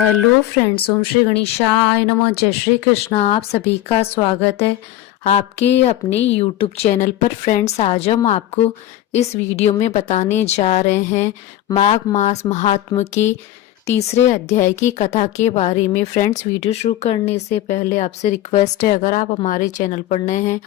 Hello friends, ओम श्री गणेशाय नमः। जय श्री कृष्ण। आप सभी का स्वागत है आपके अपने यूट्यूब चैनल पर। फ्रेंड्स, आज हम आपको इस वीडियो में बताने जा रहे हैं माघ मास महात्म्य के तीसरे अध्याय की कथा के बारे में। फ्रेंड्स, वीडियो शुरू करने से पहले आपसे रिक्वेस्ट है, अगर आप हमारे चैनल पर नए हैं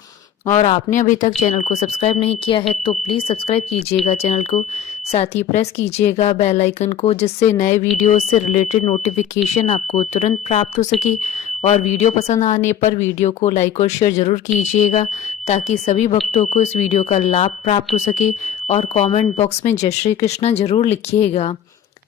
और आपने अभी तक चैनल को सब्सक्राइब नहीं किया है तो प्लीज़ सब्सक्राइब कीजिएगा चैनल को, साथ ही प्रेस कीजिएगा बेल आइकन को, जिससे नए वीडियो से रिलेटेड नोटिफिकेशन आपको तुरंत प्राप्त हो सके। और वीडियो पसंद आने पर वीडियो को लाइक और शेयर जरूर कीजिएगा ताकि सभी भक्तों को इस वीडियो का लाभ प्राप्त हो सके। और कमेंट बॉक्स में जय श्री कृष्ण जरूर लिखिएगा।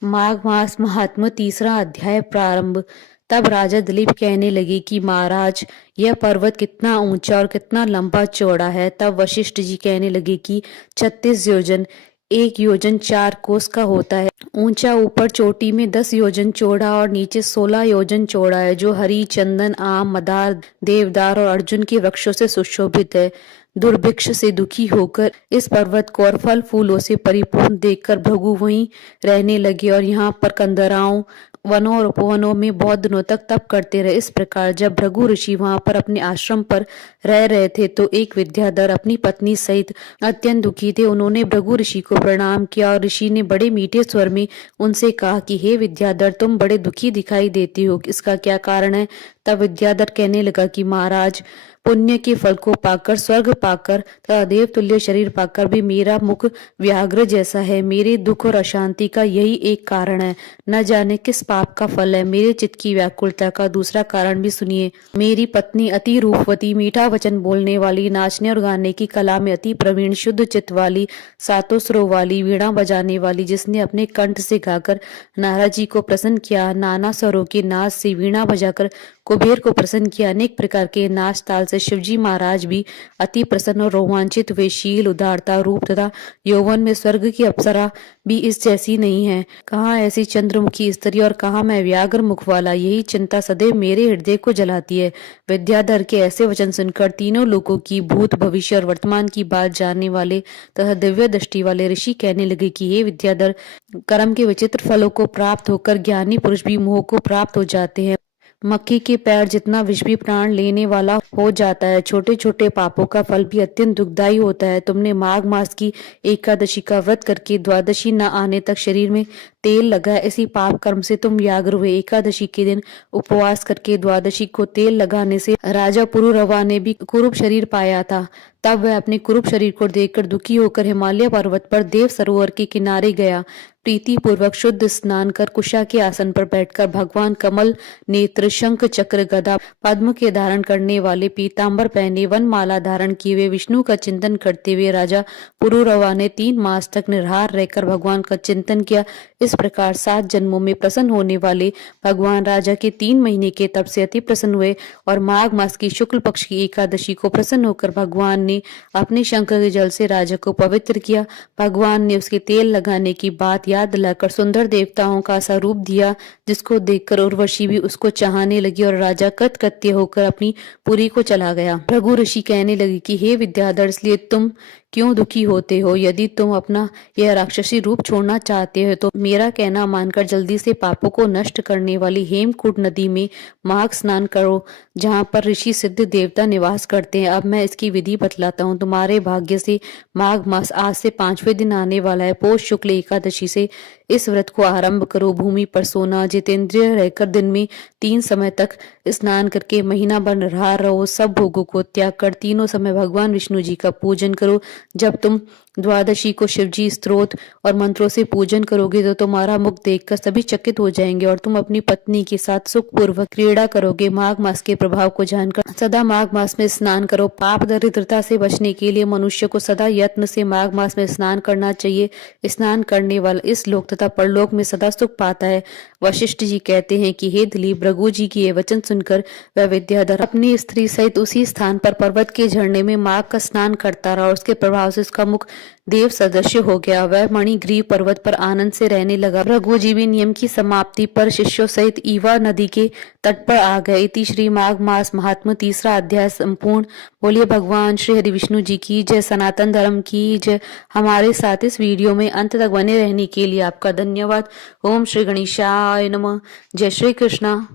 माघ मास महात्म्य तीसरा अध्याय प्रारंभ। तब राजा दिलीप कहने लगे कि महाराज, यह पर्वत कितना ऊंचा और कितना लंबा चौड़ा है। तब वशिष्ठ जी कहने लगे कि 36 योजन, 1 योजन 4 कोस का होता है। ऊंचा ऊपर चोटी में 10 योजन चौड़ा और नीचे 16 योजन चौड़ा है, जो हरी, चंदन, आम, मदार, देवदार और अर्जुन के वृक्षों से सुशोभित है। दुर्भिक्ष से दुखी होकर इस पर्वत को और फल फूलों से परिपूर्ण देखकर भृगु वहीं रहने लगे और यहाँ पर कंदराओं, वनों और उपवनों में बहुत दिनों तक तप करते रहे। इस प्रकार जब भृगु ऋषि वहां पर अपने आश्रम पर रह रहे थे तो एक विद्याधर अपनी पत्नी सहित अत्यंत दुखी थे। उन्होंने भृगु ऋषि को प्रणाम किया और ऋषि ने बड़े मीठे स्वर में उनसे कहा कि हे विद्याधर, तुम बड़े दुखी दिखाई देते हो, इसका क्या कारण है? तब विद्याधर कहने लगा कि महाराज, पुण्य के फल को पाकर, स्वर्ग पाकर तथा देव तुल्य शरीर पाकर भी मेरा मुख व्याघ्र जैसा है। मेरे दुख और अशांति का यही एक कारण है। न जाने किस पाप का फल है। मेरे चित्त की व्याकुलता का दूसरा कारण भी सुनिए। मेरी पत्नी अति रूपवती, मीठा वचन बोलने वाली, नाचने और गाने की कला में अति प्रवीण, शुद्ध चित्त वाली, सातों सुरों वाली, वीणा बजाने वाली, जिसने अपने कंठ से गाकर नारद जी को प्रसन्न किया, नाना स्वरों के नाच से वीणा बजाकर कुबेर को प्रसन्न किया, अनेक प्रकार के नाच ताल से शिवजी महाराज भी अति प्रसन्न और रोमांचित हुए। शील, उदारता, रूप तथा यौवन में स्वर्ग की अप्सरा भी इस जैसी नहीं है। कहाँ ऐसी चंद्रमुखी स्त्री और कहाँ मैं व्याघ्र मुख वाला, यही चिंता सदैव मेरे हृदय को जलाती है। विद्याधर के ऐसे वचन सुनकर तीनों लोगों की भूत, भविष्य और वर्तमान की बात जानने वाले तथा दिव्य दृष्टि वाले ऋषि कहने लगे कि हे विद्याधर, कर्म के विचित्र फलों को प्राप्त होकर ज्ञानी पुरुष भी मोह को प्राप्त हो जाते हैं। मक्खी के पैर जितना विष भी प्राण लेने वाला हो जाता है। छोटे छोटे पापों का फल भी अत्यंत दुखदायी होता है। तुमने माघ मास की एकादशी का व्रत करके द्वादशी न आने तक शरीर में तेल लगा, इसी पाप कर्म से तुम व्याघ्र हुए। एकादशी के दिन उपवास करके द्वादशी को तेल लगाने से राजा पुरुरवा ने भी कुरूप शरीर पाया था। तब वह अपने कुरूप शरीर को देखकर दुखी होकर हिमालय पर्वत पर देव सरोवर के किनारे गया। प्रीति पूर्वक शुद्ध स्नान कर कुशा के आसन पर बैठकर भगवान कमल नेत्र, शंख चक्र, गदा, पद्म के धारण करने वाले, पीतांबर पहने, वन माला धारण किए हुए विष्णु का चिंतन करते हुए राजा पुरुरवा ने 3 मास तक निराहार रहकर भगवान का चिंतन किया। इस प्रकार 7 जन्मों में प्रसन्न होने वाले भगवान राजा के 3 महीने के तप से अति प्रसन्न हुए और माघ मास की शुक्ल पक्ष की एकादशी को प्रसन्न होकर भगवान ने अपने शंख के जल से राजा को पवित्र किया। भगवान ने उसके तेल लगाने की बात याद दिलाकर सुंदर देवताओं का सा रूप दिया, जिसको देखकर उर्वशी भी उसको चाहने लगी और राजा कत्कत्य होकर अपनी पुरी को चला गया। भृगु ऋषि कहने लगे कि हे विद्याधर, इसलिए तुम क्यों दुखी होते हो? यदि तुम अपना यह राक्षसी रूप छोड़ना चाहते हो तो मेरा कहना मानकर जल्दी से पापों को नष्ट करने वाली हेमकूट नदी में माघ स्नान करो, जहाँ पर ऋषि सिद्ध देवता निवास करते हैं। अब मैं इसकी विधि बतलाता हूँ। तुम्हारे भाग्य से माघ मास आज से 5वें दिन आने वाला है। पौष शुक्ल एकादशी से इस व्रत को आरंभ करो। भूमि पर सोना, जितेंद्रिय रहकर दिन में 3 समय तक स्नान करके महीना भर निराहार रहो। सब भोगों को त्याग कर तीनों समय भगवान विष्णु जी का पूजन करो। जब तुम द्वादशी को शिवजी स्तोत्र और मंत्रों से पूजन करोगे तो तुम्हारा मुख देखकर सभी चकित हो जाएंगे और तुम अपनी पत्नी के साथ सुखपूर्वक क्रीड़ा करोगे। माघ मास के प्रभाव को जानकर सदा माघ मास में स्नान करो। पाप दरिद्रता से बचने के लिए मनुष्य को सदा यत्न से माघ मास में स्नान करना चाहिए। स्नान करने वाला इस लोक तथा परलोक में सदा सुख पाता है। वशिष्ठ जी कहते हैं कि हे दिलीप, भृगु जी की ये वचन सुनकर वह विद्याधर अपनी स्त्री सहित उसी स्थान पर पर्वत के झरने में माघ का स्नान करता रहा और उसके प्रभाव से उसका मुख देव सदस्य हो गया। वह मणिग्रीव पर्वत पर आनंद से रहने लगा। रघुजीवी नियम की समाप्ति पर शिष्यों सहित ईवा नदी के तट पर आ गए। इति श्री माघ मास महात्म्य तीसरा अध्याय संपूर्ण। बोलिए भगवान श्री हरि विष्णु जी की जय, सनातन धर्म की जय। हमारे साथ इस वीडियो में अंत तक बने रहने के लिए आपका धन्यवाद। ओम श्री गणेशाय नमः। जय श्री कृष्णा।